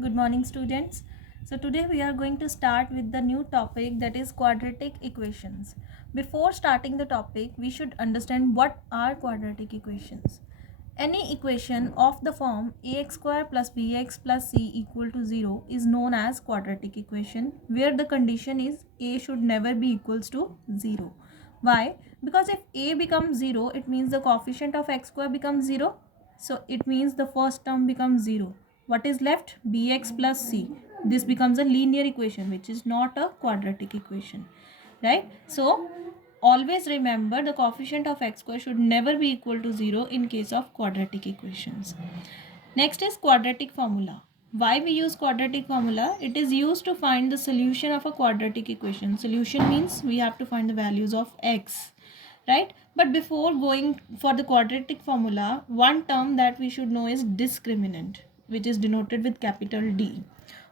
Good morning, students. So today we are going to start with the new topic, that is quadratic equations. Before starting the topic, we should understand what are quadratic equations. Any equation of the form ax square plus bx plus c equal to 0 is known as quadratic equation, where the condition is a should never be equals to 0. Why? Because if a becomes 0, it means the coefficient of x square becomes 0. So it means the first term becomes 0. What is left? Bx plus c. This becomes a linear equation, which is not a quadratic equation, right? So always remember, the coefficient of x square should never be equal to 0 in case of quadratic equations. Next is quadratic formula. Why we use quadratic formula? It is used to find the solution of a quadratic equation. Solution means we have to find the values of x, right? But before going for the quadratic formula, one term that we should know is discriminant, which is denoted with capital D.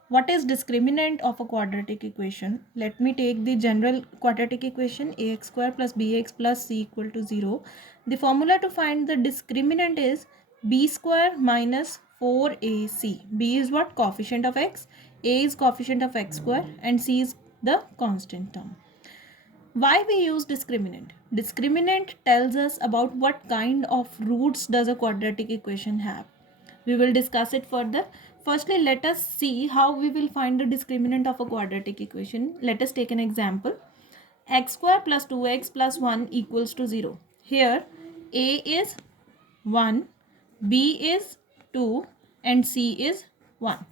What is discriminant of a quadratic equation? Let me take the general quadratic equation ax square plus bx plus c equal to 0. The formula to find the discriminant is b square minus 4ac. B is what? Coefficient of x. A is coefficient of x square and c is the constant term. Why we use discriminant? Discriminant tells us about what kind of roots does a quadratic equation have. We will discuss it further. Firstly, let us see how we will find the discriminant of a quadratic equation. Let us take an example. X square plus 2x plus 1 equals to 0. Here a is 1, b is 2 and c is 1.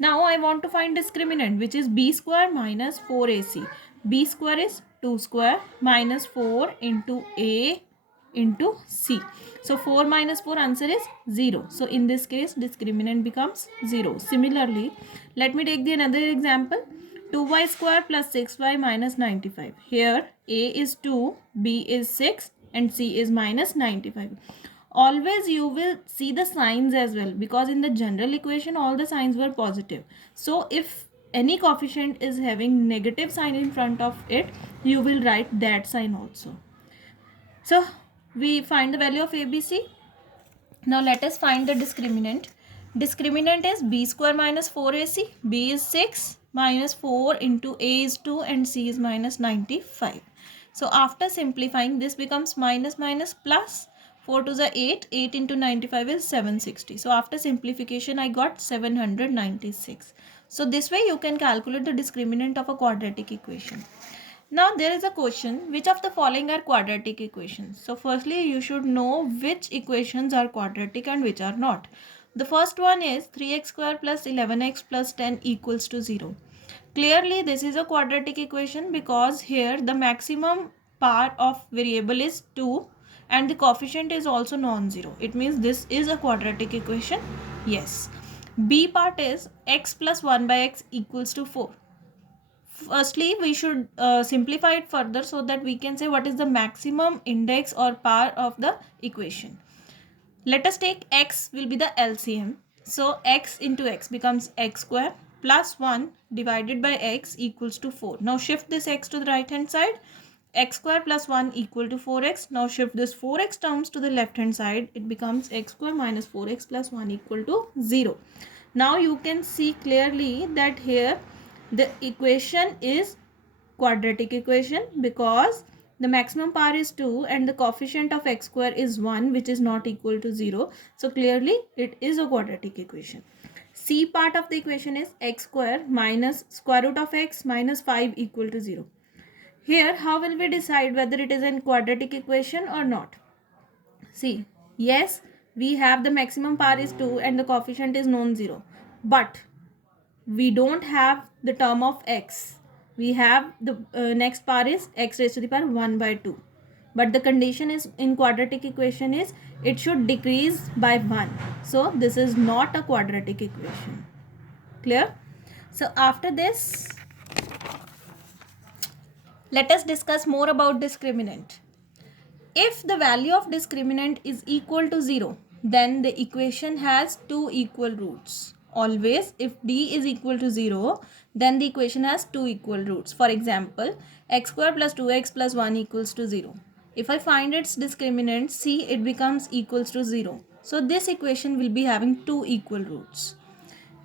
Now I want to find discriminant, which is b square minus 4ac. B square is 2 square minus 4 into a into c. So 4 minus 4, answer is 0. So in this case discriminant becomes 0. Similarly, let me take the another example. 2y square plus 6y minus 95. Here a is 2, b is 6 and c is minus 95. Always you will see the signs as well, because in the general equation all the signs were positive. So if any coefficient is having negative sign in front of it, you will write that sign also. So we find the value of ABC. Now let us find the discriminant. Discriminant is b square minus 4ac. B is 6 minus 4 into a is 2 and c is minus 95. So after simplifying, this becomes minus minus plus. 4 to the 8. 8 into 95 is 760. So after simplification, I got 796. So this way you can calculate the discriminant of a quadratic equation. Now there is a question, which of the following are quadratic equations? So firstly you should know which equations are quadratic and which are not. The first one is 3x square plus 11x plus 10 equals to 0. Clearly this is a quadratic equation because here the maximum part of variable is 2 and the coefficient is also non-zero. It means this is a quadratic equation. Yes. B part is x plus 1 by x equals to 4. Firstly, we should simplify it further so that we can say what is the maximum index or power of the equation. Let us take x will be the LCM. So x into x becomes x square plus 1 divided by x equals to 4. Now shift this x to the right hand side. X square plus 1 equal to 4x. Now shift this 4x terms to the left hand side. It becomes x square minus 4x plus 1 equal to 0. Now you can see clearly that here the equation is quadratic equation because the maximum power is 2 and the coefficient of x square is 1, which is not equal to 0. So clearly it is a quadratic equation. C part of the equation is x square minus square root of x minus 5 equal to 0. Here how will we decide whether it is a quadratic equation or not? See, yes, we have the maximum power is 2 and the coefficient is non-zero, but we don't have the term of x. We have the next power is x raised to the power 1 by 2. But the condition is in quadratic equation is it should decrease by 1. So this is not a quadratic equation. Clear? So after this, let us discuss more about discriminant. If the value of discriminant is equal to 0, then the equation has two equal roots. Always, if d is equal to 0, then the equation has two equal roots. For example, x square plus 2x plus 1 equals to 0. If I find its discriminant, it becomes equals to 0. So this equation will be having two equal roots.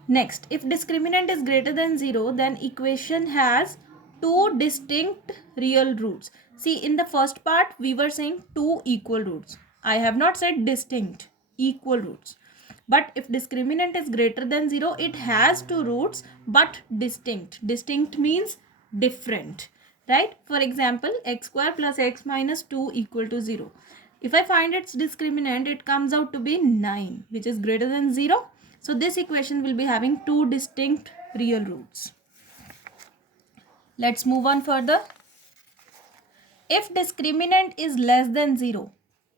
Next, if discriminant is greater than 0, then equation has two distinct real roots. See, in the first part, we were saying two equal roots. I have not said distinct, equal roots. But if discriminant is greater than 0, it has two roots but distinct. Distinct means different, right? For example, x square plus x minus 2 equal to 0. If I find its discriminant, it comes out to be 9, which is greater than 0. So this equation will be having two distinct real roots. Let's move on further. If discriminant is less than 0.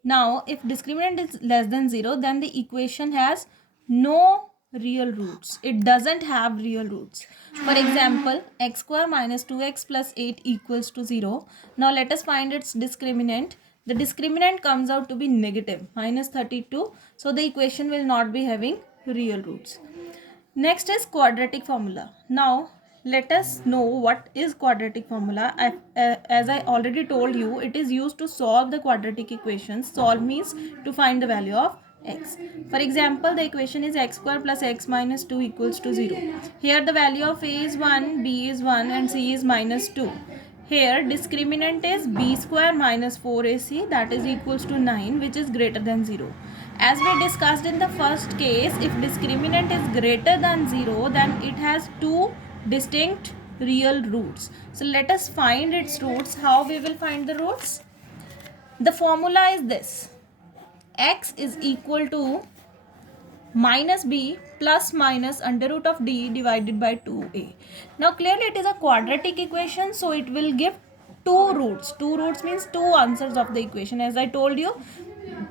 Now, if discriminant is less than 0, then the equation has no real roots. It doesn't have real roots. For example, x square minus 2x plus 8 equals to 0. Now, let us find its discriminant. The discriminant comes out to be negative, minus 32. So, the equation will not be having real roots. Next is quadratic formula. Now, let us know what is quadratic formula. As I already told you, it is used to solve the quadratic equations. Solve means to find the value of x. For example, the equation is x square plus x minus 2 equals to 0. Here the value of a is 1, b is 1 and c is minus 2. Here discriminant is b square minus 4ac, that is equals to 9, which is greater than 0. As we discussed in the first case, if discriminant is greater than 0, then it has two distinct real roots. So let us find its roots. How we will find the roots? The formula is this: x is equal to minus b plus minus under root of d divided by 2a. Now clearly it is a quadratic equation, so it will give two roots. Two roots means two answers of the equation. As I told you,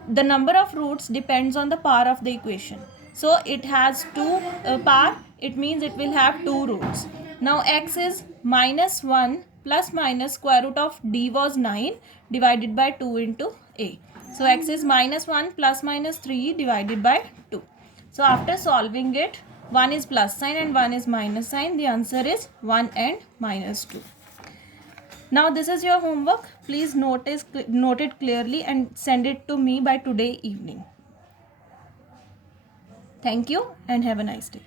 the number of roots depends on the power of the equation. So it has two power, it means it will have two roots. Now x is minus 1 plus minus square root of d was 9 divided by 2 into a. So x is minus 1 plus minus 3 divided by 2. So after solving it, one is plus sign and one is minus sign. The answer is 1 and minus 2. Now this is your homework. Please note it clearly and send it to me by today evening. Thank you and have a nice day.